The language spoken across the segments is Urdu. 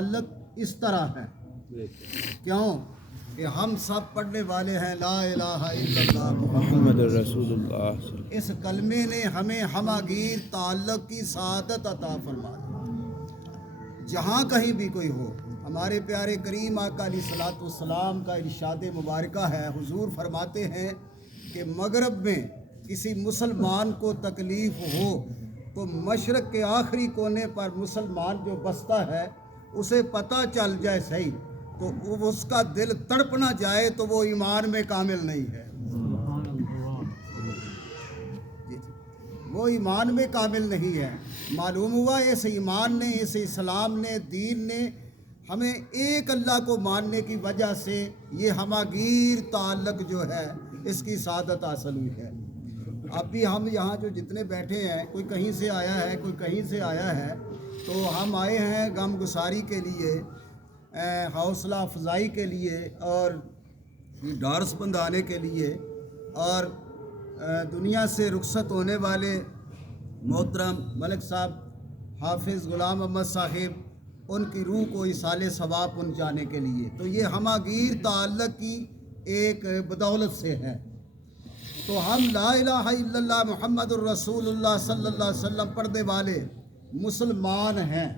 تعلق اس طرح ہے، کیوں کہ ہم سب پڑھنے والے ہیں لا الہ الا اللہ محمد رسول اللہ۔ اس کلمے نے ہمیں ہماگیر تعلق کی سعادت عطا فرما دی، جہاں کہیں بھی کوئی ہو۔ ہمارے پیارے کریم آقا علیہ الصلوۃ والسلام کا ارشاد مبارکہ ہے، حضور فرماتے ہیں کہ مغرب میں کسی مسلمان کو تکلیف ہو تو مشرق کے آخری کونے پر مسلمان جو بستا ہے اسے پتہ چل جائے صحیح تو اس کا دل تڑپ نہ جائے تو وہ ایمان میں کامل نہیں ہے، وہ ایمان میں کامل نہیں ہے۔ معلوم ہوا اس ایمان نے، اس اسلام نے، دین نے ہمیں ایک اللہ کو ماننے کی وجہ سے یہ ہماگیر تعلق جو ہے اس کی سعادت حاصل ہوئی ہے۔ اب بھی ہم یہاں جو جتنے بیٹھے ہیں، کوئی کہیں سے آیا ہے، کوئی کہیں سے آیا ہے، تو ہم آئے ہیں غم گساری کے لیے، حوصلہ افزائی کے لیے اور ڈھارس بندھانے کے لیے، اور دنیا سے رخصت ہونے والے محترم ملک صاحب حافظ غلام احمد صاحب ان کی روح کو ایصال ثواب پہنچانے کے لیے۔ تو یہ ہماگیر تعلق کی ایک بدولت سے ہے۔ تو ہم لا الہ الا اللہ محمد الرسول اللہ صلی اللہ علیہ وسلم پڑھنے والے مسلمان ہیں۔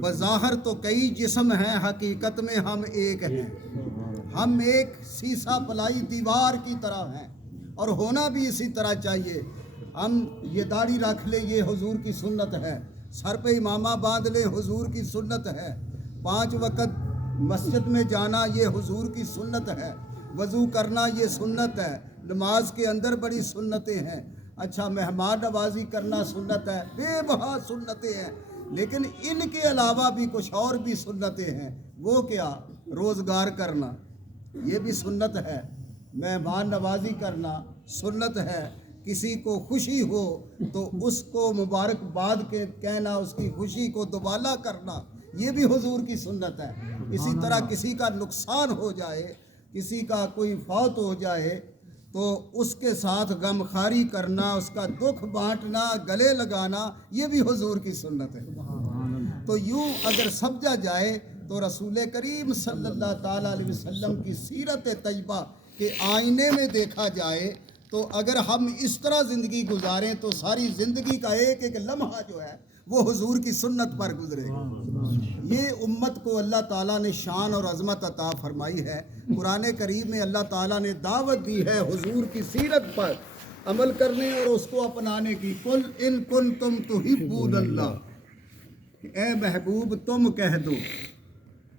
بظاہر تو کئی جسم ہیں، حقیقت میں ہم ایک ہیں۔ ہم ایک سیسا پلائی دیوار کی طرح ہیں اور ہونا بھی اسی طرح چاہیے۔ ہم یہ داڑھی رکھ لیں، یہ حضور کی سنت ہے۔ سر پہ امامہ باندھ لیں، حضور کی سنت ہے۔ 5 وقت مسجد میں جانا یہ حضور کی سنت ہے۔ وضو کرنا یہ سنت ہے۔ نماز کے اندر بڑی سنتیں ہیں۔ اچھا، مہمان نوازی کرنا سنت ہے، بے بہا سنتیں ہیں، لیکن ان کے علاوہ بھی کچھ اور بھی سنتیں ہیں۔ وہ کیا؟ روزگار کرنا یہ بھی سنت ہے، مہمان نوازی کرنا سنت ہے، کسی کو خوشی ہو تو اس کو مبارکباد کے کہنا، اس کی خوشی کو دوبالا کرنا یہ بھی حضور کی سنت ہے۔ اسی طرح کسی کا نقصان ہو جائے، کسی کا کوئی فوت ہو جائے تو اس کے ساتھ غمخواری کرنا، اس کا دکھ بانٹنا، گلے لگانا یہ بھی حضور کی سنت ہے۔ تو یوں اگر سمجھا جائے تو رسول کریم صلی اللہ تعالیٰ علیہ وسلم کی سیرت طیبہ کے آئینے میں دیکھا جائے تو اگر ہم اس طرح زندگی گزاریں تو ساری زندگی کا ایک ایک لمحہ جو ہے وہ حضور کی سنت پر گزرے گا۔ یہ امت کو اللہ تعالیٰ نے شان اور عظمت عطا فرمائی ہے۔ قرآن کریم میں اللہ تعالیٰ نے دعوت دی ہے حضور کی سیرت پر عمل کرنے اور اس کو اپنانے کی۔ قل ان کنتم تحبون اللہ، اے محبوب تم کہہ دو،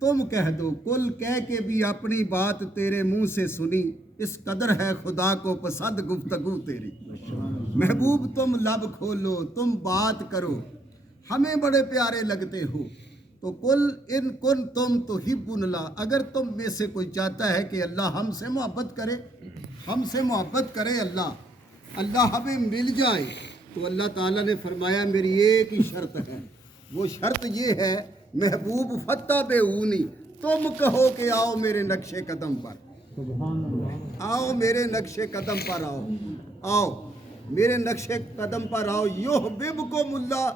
تم کہہ دو، کل کہہ کے بھی اپنی بات تیرے منہ سے سنی، اس قدر ہے خدا کو پسند گفتگو تیری۔ محبوب تم لب کھولو، تم بات کرو، ہمیں بڑے پیارے لگتے ہو۔ تو کل ان کن تم تحبون اللہ، اگر تم میں سے کوئی چاہتا ہے کہ اللہ ہم سے محبت کرے، ہم سے محبت کرے، اللہ ہمیں مل جائے، تو اللہ تعالیٰ نے فرمایا میری ایک ہی شرط ہے، وہ شرط یہ ہے محبوب فتبعونی، تم کہو کہ آؤ میرے نقش قدم پر، آؤ میرے نقش قدم پر آؤ میرے نقش قدم پر آؤ۔ یحببکم اللہ،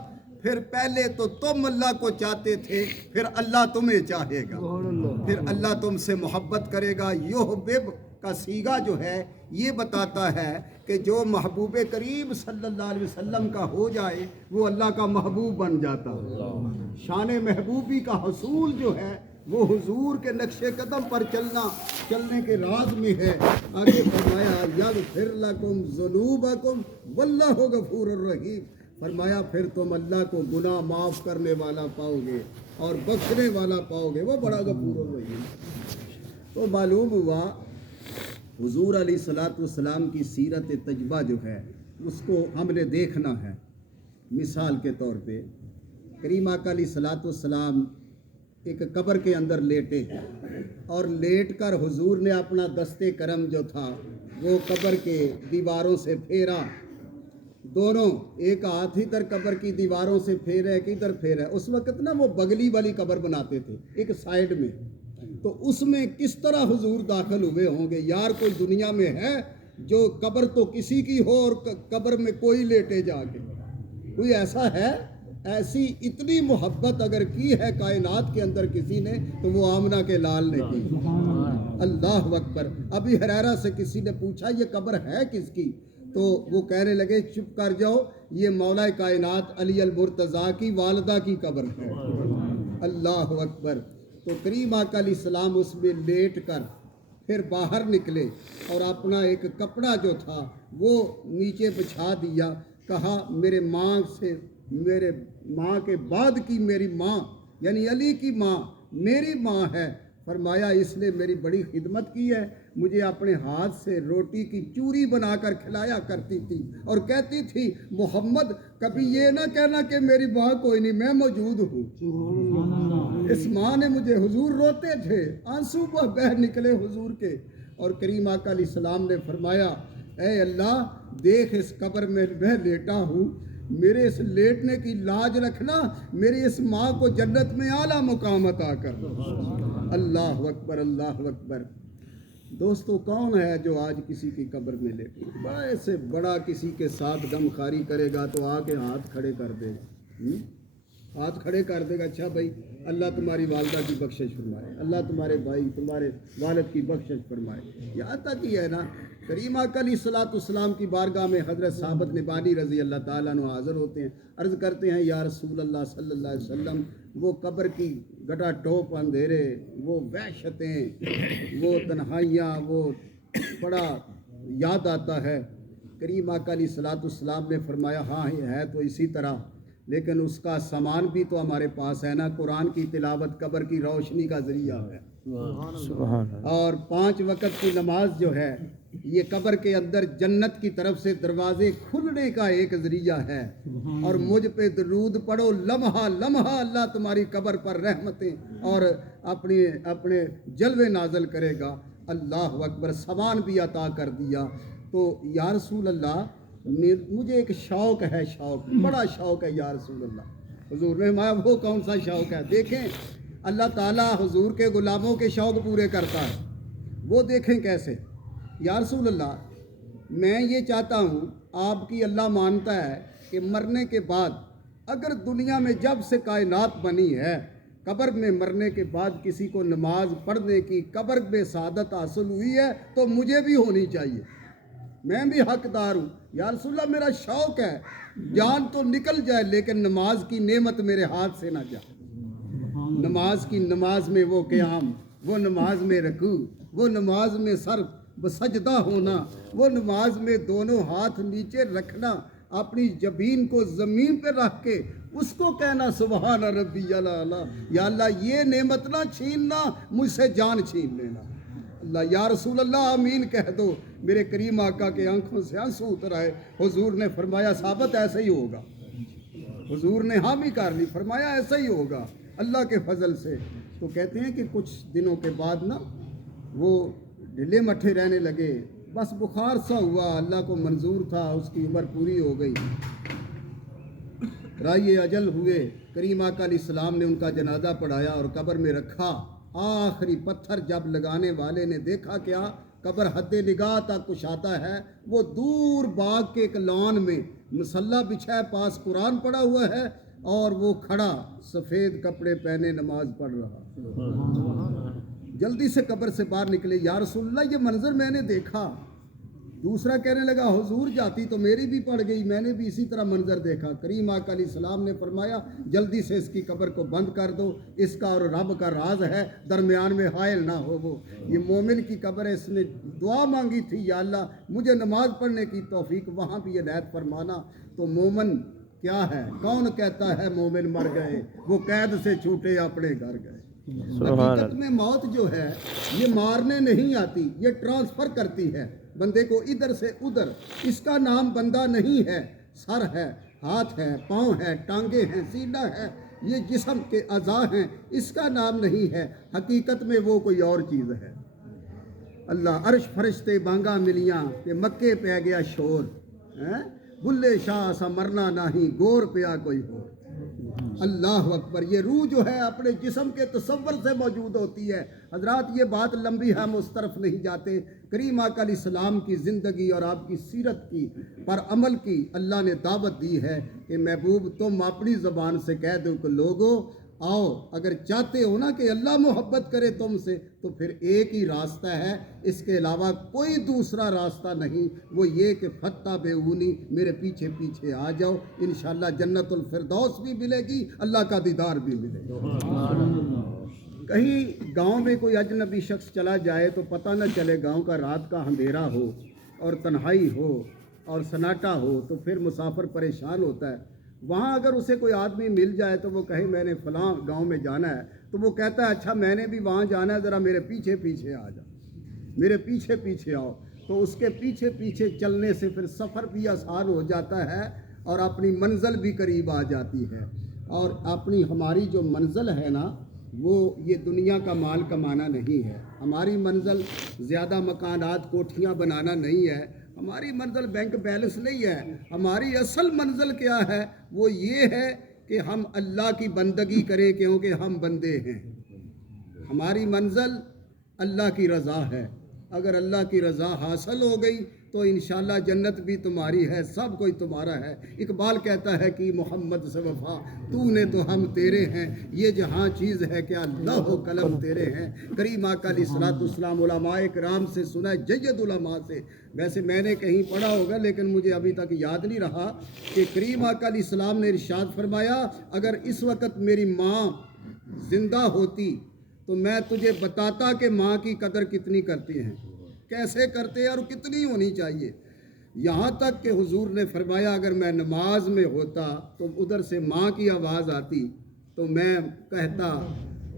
پھر پہلے تو تم اللہ کو چاہتے تھے، پھر اللہ تمہیں چاہے گا، پھر اللہ تم سے محبت کرے گا۔ یحبب کا صیغہ جو ہے یہ بتاتا ہے کہ جو محبوب کریم صلی اللہ علیہ وسلم کا ہو جائے وہ اللہ کا محبوب بن جاتا ہے۔ شان محبوبی کا حصول جو ہے وہ حضور کے نقش قدم پر چلنے کے راز میں ہے۔ آگے فرمایا یغفر لکم ذنوبکم واللہ غفور الرحیم، فرمایا پھر تم اللہ کو گناہ معاف کرنے والا پاؤ گے اور بخشنے والا پاؤ گے، وہ بڑا غفور الرحیم۔ تو معلوم ہوا حضور علیہ الصلوۃ والسلام کی سیرت طیبہ جو ہے اس کو ہم نے دیکھنا ہے۔ مثال کے طور پہ کریم آقا علیہ الصلوۃ والسلام ایک قبر کے اندر لیٹے ہیں اور لیٹ کر حضور نے اپنا دست کرم جو تھا وہ قبر کے دیواروں سے پھیرا، دونوں ایک ہاتھ ادھر قبر کی دیواروں سے پھیرے، ایک ادھر پھیرا۔ اس وقت نا وہ بغلی والی قبر بناتے تھے ایک سائیڈ میں، تو اس میں کس طرح حضور داخل ہوئے ہوں گے؟ یار کوئی دنیا میں ہے جو قبر تو کسی کی ہو اور قبر میں کوئی لیٹے جا کے؟ کوئی ایسا ہے؟ ایسی اتنی محبت اگر کی ہے کائنات کے اندر کسی نے تو وہ آمنہ کے لال نے کی. اللہ اکبر. ابھی ہریرہ سے کسی نے پوچھا یہ قبر ہے کس کی؟ تو وہ کہنے لگے چپ کر جاؤ، یہ مولا کائنات علی المرتضیٰ کی والدہ کی قبر ہے. اللہ اکبر. تو کریم آقا علیہ السلام اس میں لیٹ کر پھر باہر نکلے اور اپنا ایک کپڑا جو تھا وہ نیچے بچھا دیا. کہا میرے ماں کے بعد کی میری ماں یعنی علی کی ماں میری ماں ہے. فرمایا اس نے میری بڑی خدمت کی ہے، مجھے اپنے ہاتھ سے روٹی کی چوری بنا کر کھلایا کرتی تھی اور کہتی تھی محمد کبھی یہ نہ کہنا کہ میری ماں کوئی نہیں، میں موجود ہوں. اس ماں نے مجھے، حضور روتے تھے، آنسو بہہ نکلے حضور کے. اور کریم آقا علیہ السلام نے فرمایا اے اللہ دیکھ اس قبر میں میں لیٹا ہوں، میرے اس لیٹنے کی لاج رکھنا، میری اس ماں کو جنت میں اعلیٰ مقام عطا کر. اللہ اکبر اللہ اکبر. دوستو کون ہے جو آج کسی کی قبر میں لیٹے؟ بڑے سے بڑا کسی کے ساتھ غم خواری کرے گا تو آ کے ہاتھ کھڑے کر دے گا، ہاتھ کھڑے کر دے گا. اچھا بھائی اللہ تمہاری والدہ کی بخشش فرمائے، اللہ تمہارے بھائی تمہارے والد کی بخشش فرمائے. یہاں تک ہی ہے نا. کریم آقا علیہ السلام کی بارگاہ میں حضرت صحابت نبانی رضی اللہ تعالیٰ عنہ حاضر ہوتے ہیں، عرض کرتے ہیں یا رسول اللہ صلی اللہ علیہ وسلم وہ قبر کی گٹا ٹوپ اندھیرے، وہ وحشتیں، وہ تنہائیاں، وہ بڑا یاد آتا ہے. کریم آقا علیہ السلام نے فرمایا ہاں ہے تو اسی طرح، لیکن اس کا سامان بھی تو ہمارے پاس ہے نا. قرآن کی تلاوت قبر کی روشنی کا ذریعہ ہے، اور 5 وقت کی نماز جو ہے یہ قبر کے اندر جنت کی طرف سے دروازے کھلنے کا ایک ذریعہ ہے. اور مجھ پہ درود پڑھو، لمحہ لمحہ اللہ تمہاری قبر پر رحمتیں اور اپنے جلوے نازل کرے گا. اللہ اکبر. سامان بھی عطا کر دیا. تو یا رسول اللہ مجھے ایک شوق ہے، بڑا شوق ہے یا رسول اللہ. حضور نے فرمایا وہ کون سا شوق ہے؟ دیکھیں اللہ تعالیٰ حضور کے غلاموں کے شوق پورے کرتا ہے. وہ دیکھیں کیسے. یا رسول اللہ میں یہ چاہتا ہوں، آپ کی اللہ مانتا ہے کہ مرنے کے بعد اگر دنیا میں جب سے کائنات بنی ہے قبر میں مرنے کے بعد کسی کو نماز پڑھنے کی قبر میں سعادت حاصل ہوئی ہے تو مجھے بھی ہونی چاہیے، میں بھی حقدار ہوں. یا رسول اللہ میرا شوق ہے، جان تو نکل جائے لیکن نماز کی نعمت میرے ہاتھ سے نہ جائے. نماز میں وہ قیام، وہ نماز میں رکوع، وہ نماز میں سر بسجدہ ہونا، وہ نماز میں دونوں ہاتھ نیچے رکھنا، اپنی جبین کو زمین پہ رکھ کے اس کو کہنا سبحان ربی الاعلیٰ. یا اللہ یہ نعمت نہ چھیننا، مجھ سے جان چھین لینا. اللہ یا رسول اللہ آمین کہہ دو. میرے کریم آقا کے آنکھوں سے آنسو اتر آئے. حضور نے فرمایا ثابت ایسا ہی ہوگا. حضور نے حامی کر لی، فرمایا ایسا ہی ہوگا اللہ کے فضل سے. تو کہتے ہیں کہ کچھ دنوں کے بعد نا وہ ڈھلے مٹھے رہنے لگے، بس بخار سا ہوا، اللہ کو منظور تھا، اس کی عمر پوری ہو گئی، رائے اجل ہوئے. کریم آقا علیہ السلام نے ان کا جنازہ پڑھایا اور قبر میں رکھا. آخری پتھر جب لگانے والے نے دیکھا کیا قبر حد نگاہ تک کشاتا ہے، وہ دور باغ کے ایک لان میں مصلی بچھا ہے، پاس قرآن پڑھا ہوا ہے اور وہ کھڑا سفید کپڑے پہنے نماز پڑھ رہا. جلدی سے قبر سے باہر نکلے. یا رسول اللہ یہ منظر میں نے دیکھا. دوسرا کہنے لگا حضور جاتی تو میری بھی پڑ گئی، میں نے بھی اسی طرح منظر دیکھا. کریم آقا علیہ السلام نے فرمایا جلدی سے اس کی قبر کو بند کر دو، اس کا اور رب کا راز ہے، درمیان میں حائل نہ ہو. وہ یہ مومن کی قبر ہے، اس نے دعا مانگی تھی یا اللہ مجھے نماز پڑھنے کی توفیق، وہاں بھی عنایت فرمانا. تو مومن کیا ہے؟ کون کہتا ہے مومن مر گئے؟ وہ قید سے چھوٹے اپنے گھر گئے. حقیقت میں موت جو ہے یہ مارنے نہیں آتی، یہ ٹرانسفر کرتی ہے بندے کو ادھر سے ادھر. اس کا نام بندہ نہیں ہے. سر ہے، ہاتھ ہے، پاؤں ہے، ٹانگیں ہیں، سینہ ہے، یہ جسم کے اعضاء ہیں، اس کا نام نہیں ہے. حقیقت میں وہ کوئی اور چیز ہے. اللہ عرش فرشتے بانگا ملیاں کہ مکے پہ گیا شور، بلے شاہ سا مرنا نہیں، گور پیا کوئی ہو. اللہ اکبر. یہ روح جو ہے اپنے جسم کے تصور سے موجود ہوتی ہے. حضرات یہ بات لمبی ہے، ہم اس طرف نہیں جاتے. کریم آقا علیہ السلام کی زندگی اور آپ کی سیرت کی پر عمل کی اللہ نے دعوت دی ہے کہ محبوب تم اپنی زبان سے کہہ دو کہ لوگو آؤ، اگر چاہتے ہو نا کہ اللہ محبت کرے تم سے تو پھر ایک ہی راستہ ہے، اس کے علاوہ کوئی دوسرا راستہ نہیں، وہ یہ کہ فتح بیونی، میرے پیچھے پیچھے آ جاؤ، انشاءاللہ جنت الفردوس بھی ملے گی، اللہ کا دیدار بھی ملے گا۔ کہیں گاؤں میں کوئی اجنبی شخص چلا جائے تو پتہ نہ چلے، گاؤں کا رات کا اندھیرا ہو اور تنہائی ہو اور سناٹا ہو تو پھر مسافر پریشان ہوتا ہے۔ وہاں اگر اسے کوئی آدمی مل جائے تو وہ کہے میں نے فلاں گاؤں میں جانا ہے، تو وہ کہتا ہے اچھا میں نے بھی وہاں جانا ہے، ذرا میرے پیچھے پیچھے آ جاؤ، میرے پیچھے پیچھے آؤ، تو اس کے پیچھے پیچھے چلنے سے پھر سفر بھی آسان ہو جاتا ہے اور اپنی منزل بھی قریب آ جاتی ہے۔ اور ہماری جو منزل ہے نا، وہ یہ دنیا کا مال کمانا نہیں ہے، ہماری منزل زیادہ مکانات کوٹھیاں بنانا نہیں ہے، ہماری منزل بینک بیلنس نہیں ہے، ہماری اصل منزل کیا ہے؟ وہ یہ ہے کہ ہم اللہ کی بندگی کریں، کیونکہ ہم بندے ہیں۔ ہماری منزل اللہ کی رضا ہے، اگر اللہ کی رضا حاصل ہو گئی تو انشاءاللہ جنت بھی تمہاری ہے، سب کوئی تمہارا ہے۔ اقبال کہتا ہے کہ محمد سے وفا تو نے تو ہم تیرے ہیں، یہ جہاں چیز ہے کیا لوح و قلم تیرے ہیں۔ کریم آقا علیہ الصلوۃ والسلام علماء کرام سے سنا ہے، جید علماء سے، ویسے میں نے کہیں پڑھا ہوگا لیکن مجھے ابھی تک یاد نہیں رہا، کہ کریم آقا علیہ السلام نے ارشاد فرمایا اگر اس وقت میری ماں زندہ ہوتی تو میں تجھے بتاتا کہ ماں کی قدر کتنی کرتی ہیں، کیسے کرتے ہیں اور کتنی ہونی چاہیے۔ یہاں تک کہ حضور نے فرمایا اگر میں نماز میں ہوتا تو ادھر سے ماں کی آواز آتی تو میں کہتا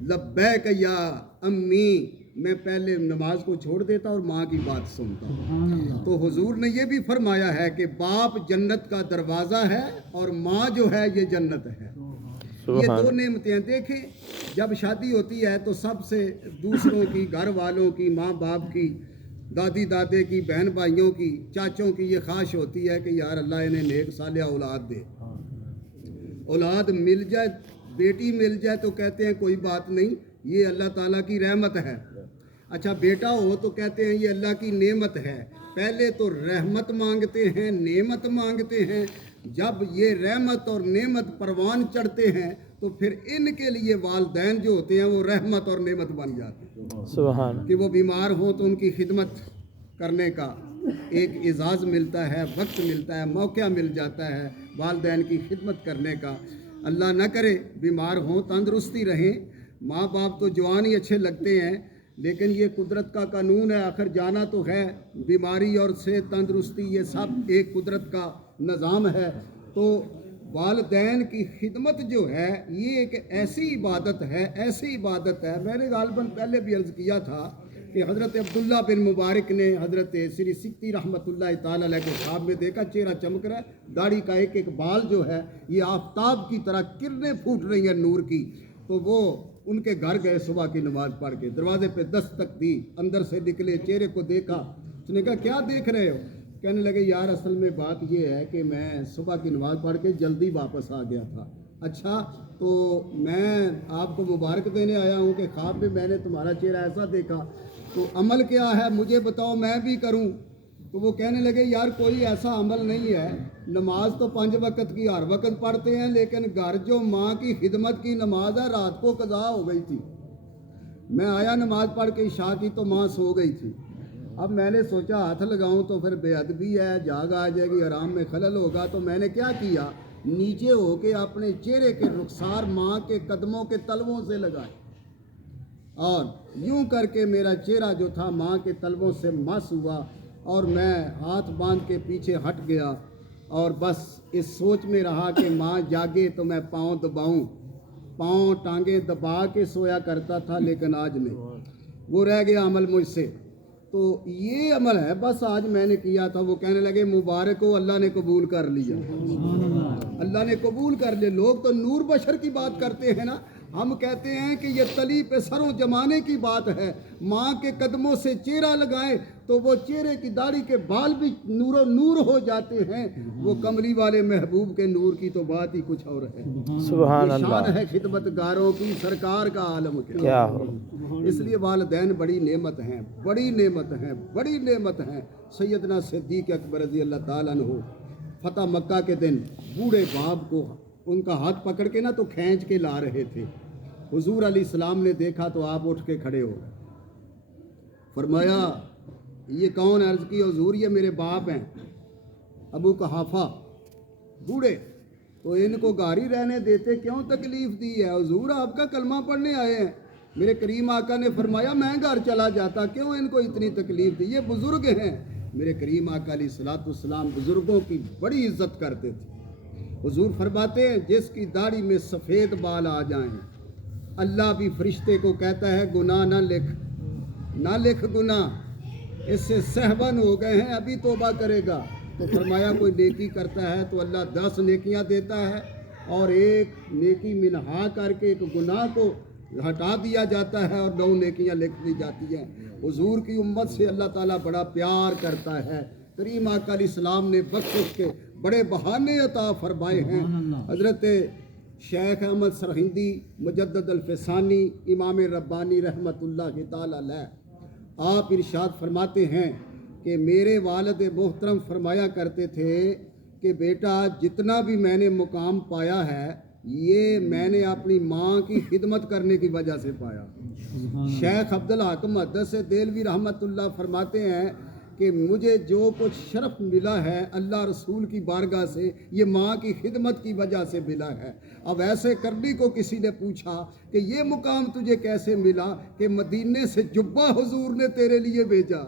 لبیک یا امی، میں پہلے نماز کو چھوڑ دیتا اور ماں کی بات سنتا۔ تو حضور نے یہ بھی فرمایا ہے کہ باپ جنت کا دروازہ ہے اور ماں جو ہے یہ جنت ہے۔ یہ دو نعمتیں دیکھیں، جب شادی ہوتی ہے تو سب سے دوسروں کی، گھر والوں کی، ماں باپ کی، دادی دادے کی، بہن بھائیوں کی، چاچوں کی یہ خواہش ہوتی ہے کہ یار اللہ انہیں نیک صالح اولاد دے۔ اولاد مل جائے، بیٹی مل جائے تو کہتے ہیں کوئی بات نہیں، یہ اللہ تعالیٰ کی رحمت ہے۔ اچھا بیٹا ہو تو کہتے ہیں یہ اللہ کی نعمت ہے۔ پہلے تو رحمت مانگتے ہیں، نعمت مانگتے ہیں، جب یہ رحمت اور نعمت پروان چڑھتے ہیں تو پھر ان کے لیے والدین جو ہوتے ہیں وہ رحمت اور نعمت بن جاتے ہیں۔ سبحان، کہ وہ بیمار ہوں تو ان کی خدمت کرنے کا ایک اعزاز ملتا ہے، وقت ملتا ہے، موقع مل جاتا ہے والدین کی خدمت کرنے کا۔ اللہ نہ کرے بیمار ہوں، تندرستی رہیں، ماں باپ تو جوان ہی اچھے لگتے ہیں لیکن یہ قدرت کا قانون ہے، آخر جانا تو ہے، بیماری اور صحت تندرستی یہ سب ایک قدرت کا نظام ہے۔ تو والدین کی خدمت جو ہے یہ ایک ایسی عبادت ہے، ایسی عبادت ہے، میں نے غالباً پہلے بھی عرض کیا تھا کہ حضرت عبداللہ بن مبارک نے حضرت سری سکتی رحمۃ اللہ تعالیٰ علیہ کے خواب میں دیکھا چہرہ چمک رہا ہے، داڑھی کا ایک ایک بال جو ہے یہ آفتاب کی طرح کرنیں پھوٹ رہی ہیں نور کی۔ تو وہ ان کے گھر گئے صبح کی نماز پڑھ کے، دروازے پہ دستک دی، اندر سے نکلے، چہرے کو دیکھا، اس نے کہا کیا دیکھ رہے ہو؟ کہنے لگے یار اصل میں بات یہ ہے کہ میں صبح کی نماز پڑھ کے جلدی واپس آ گیا تھا۔ اچھا تو میں آپ کو مبارک دینے آیا ہوں کہ خواب میں میں نے تمہارا چہرہ ایسا دیکھا، تو عمل کیا ہے مجھے بتاؤ میں بھی کروں۔ تو وہ کہنے لگے یار کوئی ایسا عمل نہیں ہے، نماز تو 5 وقت کی ہر وقت پڑھتے ہیں لیکن گھر جو ماں کی خدمت کی نماز ہے رات کو قضا ہو گئی تھی، میں آیا نماز پڑھ کے عشاء کی تو ماں سو گئی تھی۔ اب میں نے سوچا ہاتھ لگاؤں تو پھر بے ادبی ہے، جاگ آ جائے گی، آرام میں خلل ہوگا، تو میں نے کیا کیا، نیچے ہو کے اپنے چہرے کے رخسار ماں کے قدموں کے تلووں سے لگائے اور یوں کر کے میرا چہرہ جو تھا ماں کے تلووں سے مس ہوا اور میں ہاتھ باندھ کے پیچھے ہٹ گیا اور بس اس سوچ میں رہا کہ ماں جاگے تو میں پاؤں دباؤں، پاؤں ٹانگیں دبا کے سویا کرتا تھا لیکن آج نہیں، وہ رہ گیا عمل مجھ سے۔ تو یہ عمل ہے بس آج میں نے کیا تھا۔ وہ کہنے لگے مبارک ہو اللہ نے قبول کر لیا، اللہ نے قبول کر لیا۔ لوگ تو نور بشر کی بات کرتے ہیں نا، ہم کہتے ہیں کہ یہ تلی پہ سروں جمانے کی بات ہے، ماں کے قدموں سے چہرہ لگائیں تو وہ چہرے کی داڑھی کے بال بھی نور و نور ہو جاتے ہیں۔ وہ کملی والے محبوب کے نور کی تو بات ہی کچھ اور ہے۔ سبحان یہ شان اللہ، ہے خدمت گاروں کی، سرکار کا عالم کیا ہو۔ اس لیے والدین بڑی نعمت ہیں، بڑی نعمت ہیں، بڑی نعمت ہیں۔ سیدنا صدیق اکبر رضی اللہ تعالیٰ عنہ فتح مکہ کے دن بوڑھے باپ کو ان کا ہاتھ پکڑ کے نا تو کھینچ کے لا رہے تھے۔ حضور علیہ السلام نے دیکھا تو آپ اٹھ کے کھڑے ہو گئے، فرمایا یہ کون ہے؟ عرض کی حضور یہ میرے باپ ہیں ابو قحافہ بوڑھے، تو ان کو گھر ہی رہنے دیتے، کیوں تکلیف دی ہے؟ حضور آپ کا کلمہ پڑھنے آئے ہیں۔ میرے کریم آقا نے فرمایا میں گھر چلا جاتا، کیوں ان کو اتنی تکلیف دی؟ یہ بزرگ ہیں۔ میرے کریم آقا علیہ الصلوۃ والسلام بزرگوں کی بڑی عزت کرتے تھے۔ حضور فرماتے ہیں جس کی داڑھی میں سفید بال آ جائیں اللہ بھی فرشتے کو کہتا ہے گناہ نہ لکھ گناہ، اس سے سہون ہو گئے ہیں، ابھی توبہ کرے گا۔ تو فرمایا کوئی نیکی کرتا ہے تو اللہ 10 نیکیاں دیتا ہے، اور ایک نیکی منہا کر کے ایک گناہ کو ہٹا دیا جاتا ہے اور 9 نیکیاں لکھ دی جاتی ہیں۔ حضور کی امت سے اللہ تعالیٰ بڑا پیار کرتا ہے۔ کریم آقا علیہ السلام نے بخشش کے بڑے بہانے عطا فرمائے ہیں۔ حضرت شیخ احمد سرہندی مجدد الفسانی امام ربانی رحمۃ اللہ تعالی علیہ آپ ارشاد فرماتے ہیں کہ میرے والد محترم فرمایا کرتے تھے کہ بیٹا جتنا بھی میں نے مقام پایا ہے یہ میں نے اپنی ماں کی خدمت کرنے کی وجہ سے پایا۔ شیخ عبدالحق محدث دہلوی رحمۃ اللہ فرماتے ہیں کہ مجھے جو کچھ شرف ملا ہے اللہ رسول کی بارگاہ سے یہ ماں کی خدمت کی وجہ سے ملا ہے۔ اب ایسے کرنی کو کسی نے پوچھا کہ یہ مقام تجھے کیسے ملا؟ کہ مدینے سے جبہ حضور نے تیرے لیے بھیجا۔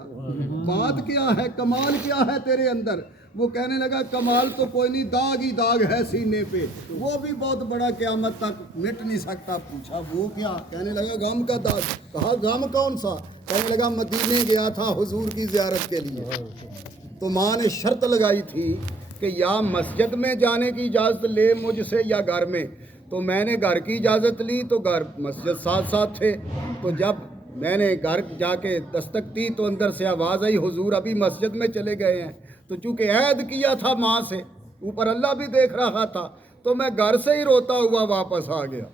بات کیا ہے، کمال کیا ہے تیرے اندر؟ وہ کہنے لگا کمال تو کوئی نہیں، داغ ہی داغ ہے سینے پہ، وہ بھی بہت بڑا قیامت تک مٹ نہیں سکتا۔ پوچھا وہ کیا؟ کہنے لگا غم کا داغ۔ کہا غم کون سا؟ کہنے لگا مدینے گیا تھا حضور کی زیارت کے لیے، تو ماں نے شرط لگائی تھی کہ یا مسجد میں جانے کی اجازت لے مجھ سے یا گھر میں، تو میں نے گھر کی اجازت لی تو گھر مسجد ساتھ ساتھ تھے، تو جب میں نے گھر جا کے دستک دی تو اندر سے آواز آئی حضور ابھی مسجد میں چلے گئے ہیں۔ تو چونکہ عہد کیا تھا ماں سے، اوپر اللہ بھی دیکھ رہا تھا، تو میں گھر سے ہی روتا ہوا واپس آ گیا۔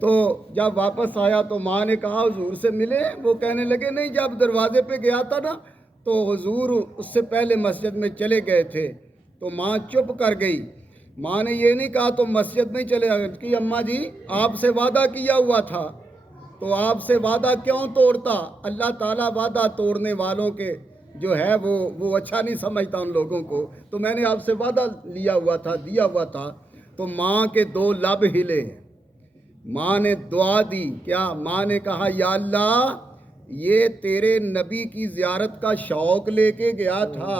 تو جب واپس آیا تو ماں نے کہا حضور سے ملے؟ وہ کہنے لگے نہیں، جب دروازے پہ گیا تھا نا تو حضور اس سے پہلے مسجد میں چلے گئے تھے۔ تو ماں چپ کر گئی۔ ماں نے یہ نہیں کہا تو مسجد میں چلے گئے کہ اماں جی آپ سے وعدہ کیا ہوا تھا، تو آپ سے وعدہ کیوں توڑتا؟ اللہ تعالیٰ وعدہ توڑنے والوں کے جو ہے وہ اچھا نہیں سمجھتا ان لوگوں کو، تو میں نے آپ سے وعدہ لیا ہوا تھا، دیا ہوا تھا۔ تو ماں کے 2 لب ہلے، ماں نے دعا دی، کیا؟ ماں نے کہا یا اللہ یہ تیرے نبی کی زیارت کا شوق لے کے گیا تھا،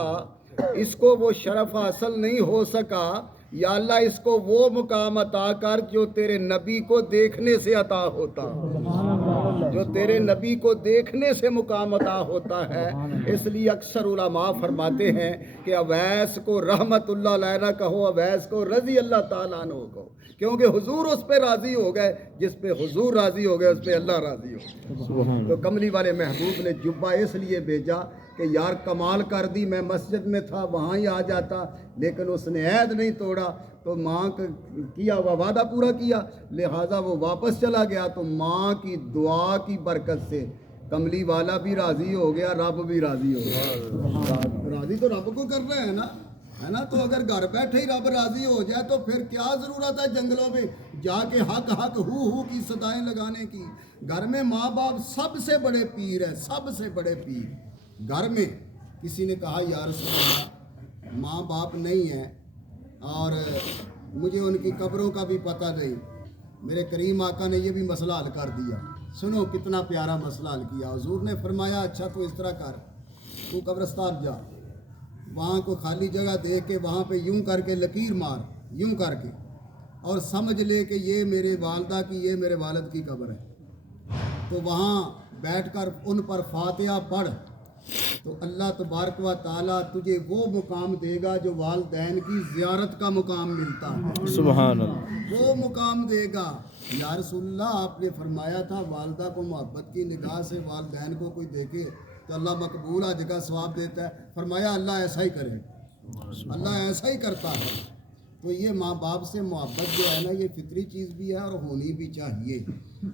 اس کو وہ شرف حاصل نہیں ہو سکا، یا اللہ اس کو وہ مقام عطا کر جو تیرے نبی کو دیکھنے سے عطا ہوتا، جو تیرے نبی کو دیکھنے سے مقام عطا ہوتا ہے۔ اس لیے اکثر علماء فرماتے ہیں کہ اویس کو رحمت اللہ علیہ نہ کہو، اویس کو رضی اللہ تعالیٰ عنہ کہو، کیونکہ حضور اس پہ راضی ہو گئے، جس پہ حضور راضی ہو گئے اس پہ اللہ راضی ہو گئے۔ تو کملی والے محبوب نے جبہ اس لیے بھیجا کہ یار کمال کر دی، میں مسجد میں تھا وہاں ہی آ جاتا، لیکن اس نے عہد نہیں توڑا، تو ماں کا کیا ہوا وعدہ پورا کیا، لہٰذا وہ واپس چلا گیا۔ تو ماں کی دعا کی برکت سے کملی والا بھی راضی ہو گیا، رب بھی راضی ہو گیا۔ راضی تو رب کو کر رہے ہیں نا، ہے نا؟ تو اگر گھر بیٹھے ہی رب راضی ہو جائے تو پھر کیا ضرورت ہے جنگلوں میں جا کے حق حق ہو کی صدائیں لگانے کی؟ گھر میں ماں باپ سب سے بڑے پیر ہیں، سب سے بڑے پیر۔ گھر میں کسی نے کہا یا رسول اللہ ماں باپ نہیں ہیں اور مجھے ان کی قبروں کا بھی پتہ نہیں، میرے کریم آقا نے یہ بھی مسئلہ حل کر دیا۔ سنو کتنا پیارا مسئلہ حل کیا۔ حضور نے فرمایا اچھا تو اس طرح کر، تو قبرستان جا، وہاں کو خالی جگہ دیکھ کے وہاں پہ یوں کر کے لکیر مار، یوں کر کے، اور سمجھ لے کہ یہ میرے والدہ کی، یہ میرے والد کی قبر ہے۔ تو وہاں بیٹھ کر ان پر فاتحہ پڑھ، تو اللہ تبارک و تعالیٰ تجھے وہ مقام دے گا جو والدین کی زیارت کا مقام ملتا ہے۔ سبحان اللہ، وہ مقام دے گا۔ یا رسول اللہ آپ نے فرمایا تھا والدہ کو محبت کی نگاہ سے والدین کو کوئی دیکھے تو اللہ مقبول آج کا ثواب دیتا ہے. فرمایا اللہ ایسا ہی کرے, اللہ ایسا ہی کرتا ہے. تو یہ ماں باپ سے محبت جو ہے نا یہ فطری چیز بھی ہے اور ہونی بھی چاہیے.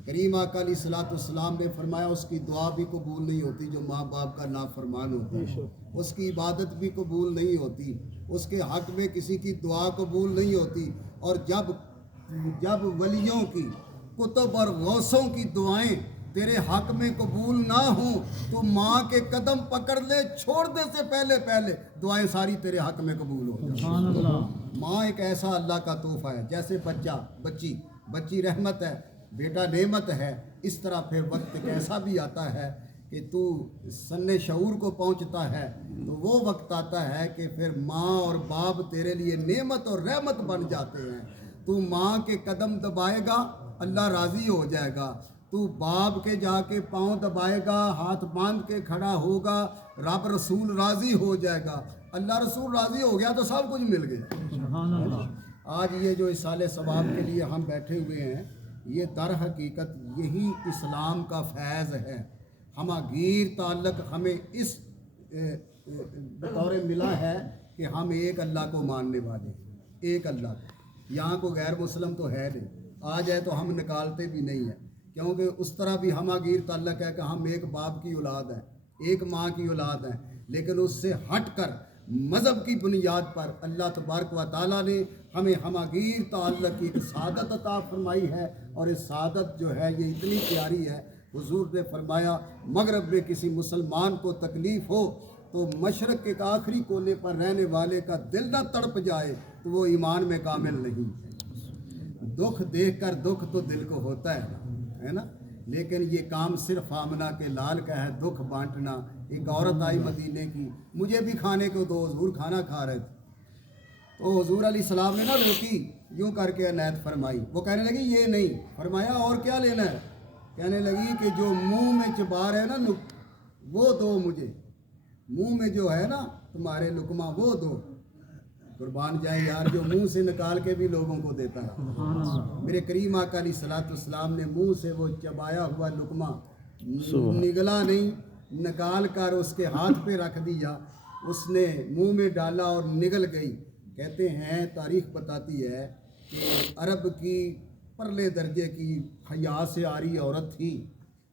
کریم آقا علیہ الصلوۃ والسلام نے فرمایا اس کی دعا بھی قبول نہیں ہوتی جو ماں باپ کا نافرمان ہوتا ہے, اس کی عبادت بھی قبول نہیں ہوتی, اس کے حق میں کسی کی دعا قبول نہیں ہوتی. اور جب ولیوں کی, کتب اور غوثوں کی دعائیں تیرے حق میں قبول نہ ہوں تو ماں کے قدم پکڑ لے, چھوڑنے سے پہلے دعائیں ساری تیرے حق میں قبول ہو جائیں. ماں ایک ایسا اللہ کا تحفہ ہے, جیسے بچی رحمت ہے, بیٹا نعمت ہے, اس طرح پھر وقت ایک ایسا بھی آتا ہے کہ تو سن شعور کو پہنچتا ہے تو وہ وقت آتا ہے کہ پھر ماں اور باپ تیرے لیے نعمت اور رحمت بن جاتے ہیں. تو ماں کے قدم دبائے گا اللہ راضی ہو جائے گا, تو باپ کے جا کے پاؤں دبائے گا, ہاتھ باندھ کے کھڑا ہوگا, رب رسول راضی ہو جائے گا. اللہ رسول راضی ہو گیا تو سب کچھ مل گیا. آج یہ جو اصالِ ثواب کے لیے ہم بیٹھے ہوئے ہیں یہ در حقیقت یہی اسلام کا فیض ہے. ہماگیر تعلق ہمیں اس بطور ملا ہے کہ ہم ایک اللہ کو ماننے والے, ایک اللہ کو. یہاں کو غیر مسلم تو ہے نہیں, آ جائے تو ہم نکالتے بھی نہیں ہیں, کیونکہ اس طرح بھی ہماگیر تعلق ہے کہ ہم ایک باپ کی اولاد ہیں, ایک ماں کی اولاد ہیں. لیکن اس سے ہٹ کر مذہب کی بنیاد پر اللہ تبارک و تعالیٰ نے ہمیں ہماگیر تعلق کی سعادت عطا فرمائی ہے. اور اس سعادت جو ہے یہ اتنی پیاری ہے, حضور نے فرمایا مغرب میں کسی مسلمان کو تکلیف ہو تو مشرق کے آخری کونے پر رہنے والے کا دل نہ تڑپ جائے تو وہ ایمان میں کامل نہیں ہے. دکھ دیکھ کر دکھ تو دل کو ہوتا ہے نا, لیکن یہ کام صرف آمنہ کے لال کا ہے, دکھ بانٹنا. ایک عورت آئی مدینے کی, مجھے بھی کھانے کو دو, حضور کھانا کھا رہے تھے تو حضور علیہ السلام نے نا روٹی یوں کر کے عنایت فرمائی. وہ کہنے لگی یہ نہیں. فرمایا اور کیا لینا ہے؟ کہنے لگی کہ جو منہ میں چبا رہے نا وہ دو مجھے, منہ میں جو ہے نا تمہارے لقمہ وہ دو. قربان جائیں یار, جو منہ سے نکال کے بھی لوگوں کو دیتا ہے. میرے کریم آقا علیہ الصلوۃ والسلام نے منہ سے وہ چبایا ہوا لقمہ نگلا نہیں, نکال کر اس کے ہاتھ پہ رکھ دیا, اس نے منہ میں ڈالا اور نگل گئی. کہتے ہیں تاریخ بتاتی ہے کہ عرب کی پرلے درجے کی حیا سے آری عورت تھی,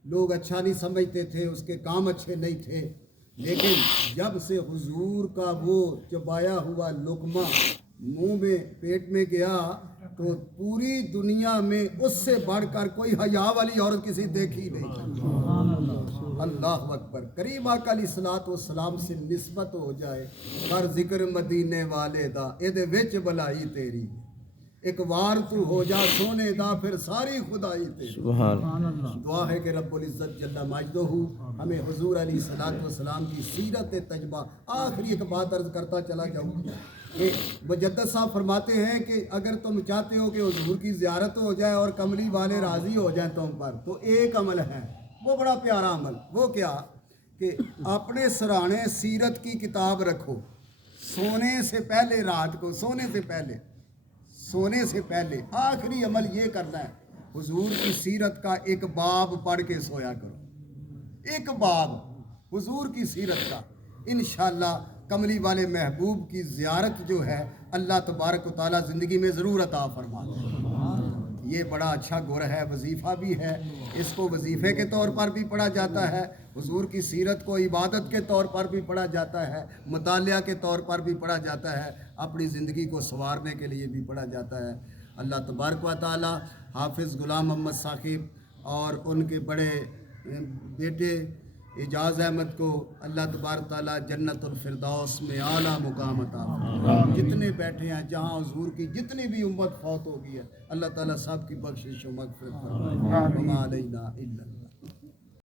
لوگ اچھا نہیں سمجھتے تھے, اس کے کام اچھے نہیں تھے. لیکن جب سے حضور کا وہ چبایا ہوا لقمہ منہ میں پیٹ میں گیا تو پوری دنیا میں اس سے بڑھ کر کوئی حیا والی عورت کسی دیکھی نہیں. اللہ اکبر. کریم آقا علیہ الصلوۃ والسلام سے نسبت ہو جائے, کر ذکر مدینے والے دا ایدے وچ بلائی تیری, ایک وار تو ہو جا سونے دا پھر ساری خدائی تیری. سبحان اللہ. دعا ہے کہ رب العزت جل مجدہ ہمیں حضور علیہ الصلوۃ والسلام کی سیرت تجربہ. آخری ایک بات عرض کرتا چلا جاؤں کہ مجدد صاحب فرماتے ہیں کہ اگر تم چاہتے ہو کہ حضور کی زیارت ہو جائے اور کملی والے راضی ہو جائیں تم پر, تو ایک عمل ہے, وہ بڑا پیارا عمل. وہ کیا کہ اپنے سرانے سیرت کی کتاب رکھو, سونے سے پہلے, رات کو سونے سے پہلے آخری عمل یہ کرنا ہے, حضور کی سیرت کا ایک باب پڑھ کے سویا کرو, ایک باب حضور کی سیرت کا. انشاءاللہ کملی والے محبوب کی زیارت جو ہے اللہ تبارک و تعالیٰ زندگی میں ضرور عطا فرما دے. یہ بڑا اچھا گر ہے, وظیفہ بھی ہے, اس کو وظیفے کے طور پر بھی پڑھا جاتا ہے, حضور کی سیرت کو عبادت کے طور پر بھی پڑھا جاتا ہے, مطالعہ کے طور پر بھی پڑھا جاتا ہے, اپنی زندگی کو سنوارنے کے لیے بھی پڑھا جاتا ہے. اللہ تبارک و تعالی حافظ غلام محمد ثاقب اور ان کے بڑے بیٹے اعجاز احمد کو اللہ تبارک تعالیٰ جنت الفردوس میں اعلیٰ مقام عطا فرمائے. جتنے بیٹھے ہیں جہاں حضور کی جتنی بھی امت فوت ہو گئی ہے اللہ تعالیٰ سب کی بخشش و مغفرت فرمائے. وما علینا الا